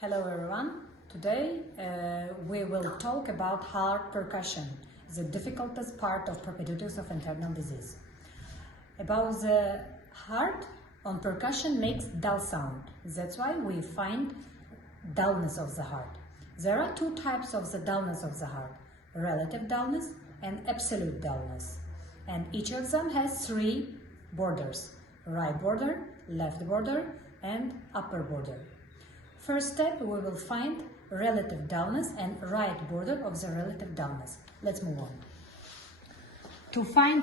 Hello everyone. Today we will talk about heart percussion, the difficultest part of perpetuities of internal disease. About the heart on percussion makes dull sound. That's why we find dullness of the heart. There are two types of the dullness of the heart: relative dullness and absolute dullness. And each of them has three borders: right border, left border, and upper border. First step, we will find relative dullness and right border of the relative dullness. Let's move on. To find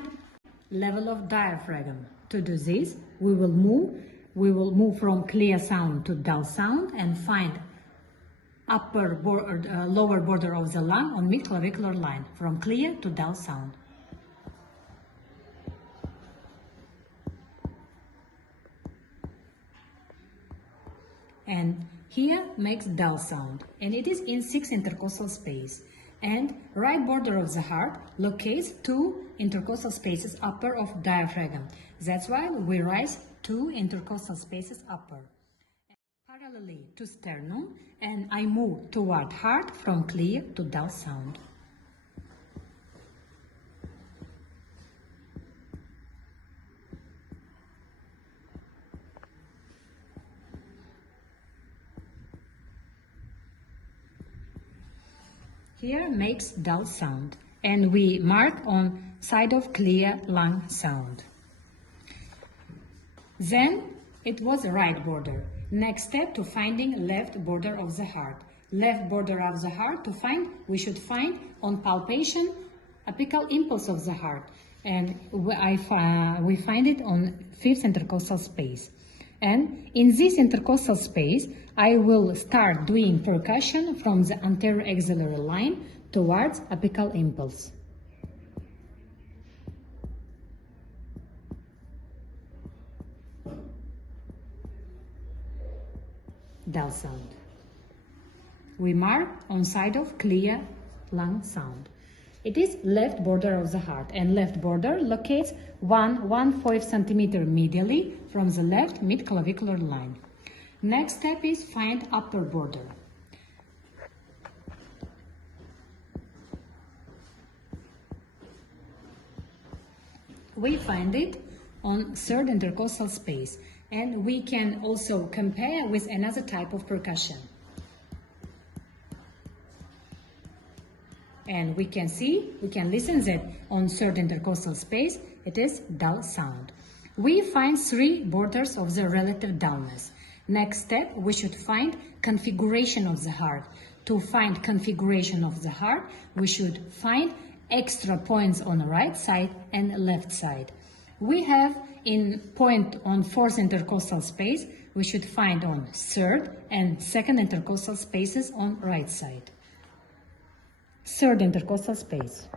level of diaphragm, to do this, we will move from clear sound to dull sound and find lower border of the lung on mid-clavicular line, from clear to dull sound. And here makes dull sound, and it is in 6 intercostal space. And right border of the heart locates 2 intercostal spaces upper of diaphragm. That's why we raise 2 intercostal spaces upper. Parallelly to sternum, and I move toward heart from clear to dull sound. Here makes dull sound, and we mark on side of clear lung sound. Then it was right border. Next step to finding left border of the heart. Left border of the heart to find, we should find on palpation apical impulse of the heart, and we find it on 5th intercostal space. And in this intercostal space, I will start doing percussion from the anterior axillary line towards apical impulse. Dull sound. We mark on side of clear lung sound. It is left border of the heart, and left border locates 1.5 centimeter medially from the left mid-clavicular line. Next step is find upper border. We find it on 3rd intercostal space, and we can also compare with another type of percussion. And we can listen that on 3rd intercostal space, it is dull sound. We find 3 borders of the relative dullness. Next step, we should find configuration of the heart. To find configuration of the heart, we should find extra points on the right side and left side. We have in point on 4th intercostal space, we should find on 3rd and 2nd intercostal spaces on right side. 3rd intercostal space.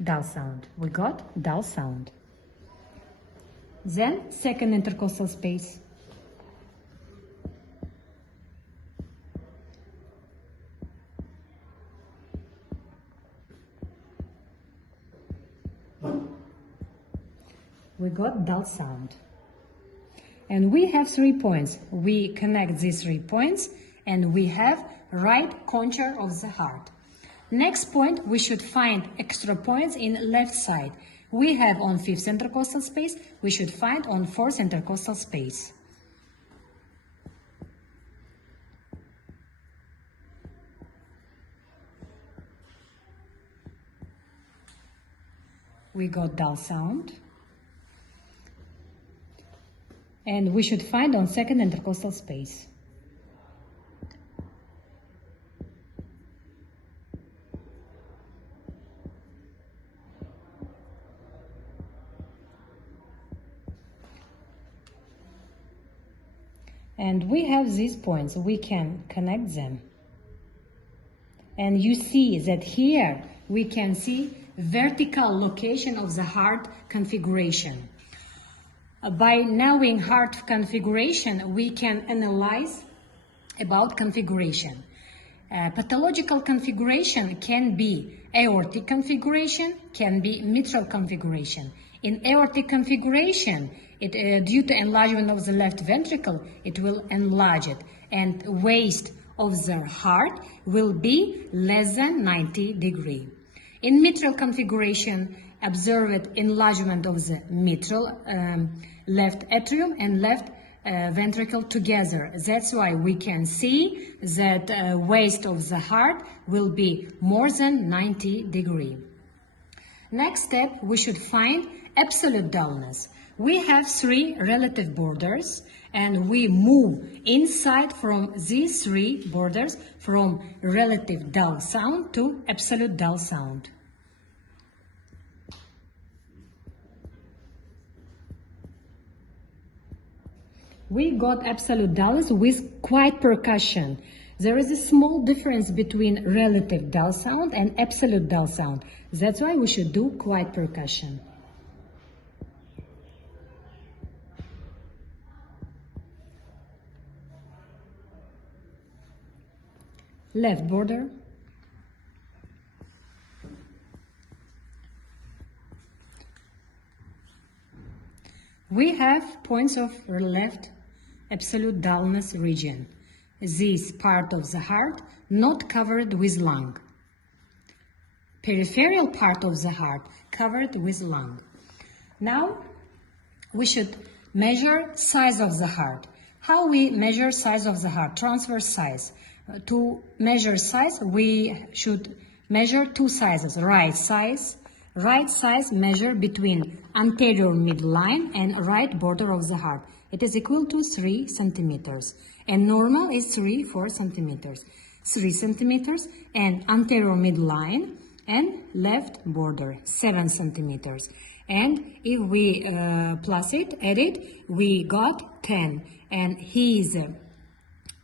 Dull sound. We got dull sound. Then 2nd intercostal space. We got dull sound. And we have 3 points. We connect these 3 points and we have right contour of the heart. Next point, we should find extra points in left side. We have on 5th intercostal space, we should find on 4th intercostal space. We got dull sound. And we should find on 2nd intercostal space. And we have these points, we can connect them. And you see that here we can see vertical location of the heart configuration. By knowing heart configuration, we can analyze about configuration. Pathological configuration can be aortic configuration, can be mitral configuration. In aortic configuration, due to enlargement of the left ventricle, it will enlarge it, and waist of the heart will be less than 90 degrees. In mitral configuration, observed enlargement of the mitral left atrium and left ventricle together. That's why we can see that waist of the heart will be more than 90 degrees. Next step, we should find absolute dullness. We have three relative borders, and we move inside from these three borders from relative dull sound to absolute dull sound. We got absolute dullness with quiet percussion. There is a small difference between relative dull sound and absolute dull sound. That's why we should do quiet percussion. Left border. We have points of left absolute dullness region. This part of the heart not covered with lung. Peripheral part of the heart covered with lung. Now we should measure size of the heart. How we measure size of the heart? Transverse size. To measure size, we should measure two sizes. Right size. Right size measure between anterior midline and right border of the heart. It is equal to 3 centimeters. And normal is 3-4 centimeters. 3 centimeters and anterior midline and left border 7 centimeters. And if we plus it, add it, we got 10. And his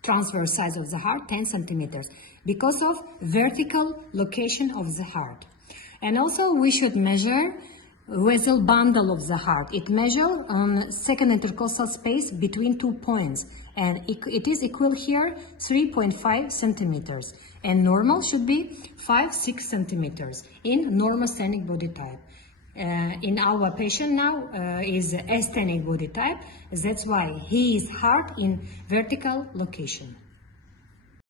transverse size of the heart 10 centimeters because of vertical location of the heart. And also we should measure vessel bundle of the heart. It measures on second intercostal space between 2 points, and it is equal here 3.5 centimeters. And normal should be 5-6 centimeters in normosthenic body type. In our patient now is asthenic body type. That's why his heart in vertical location.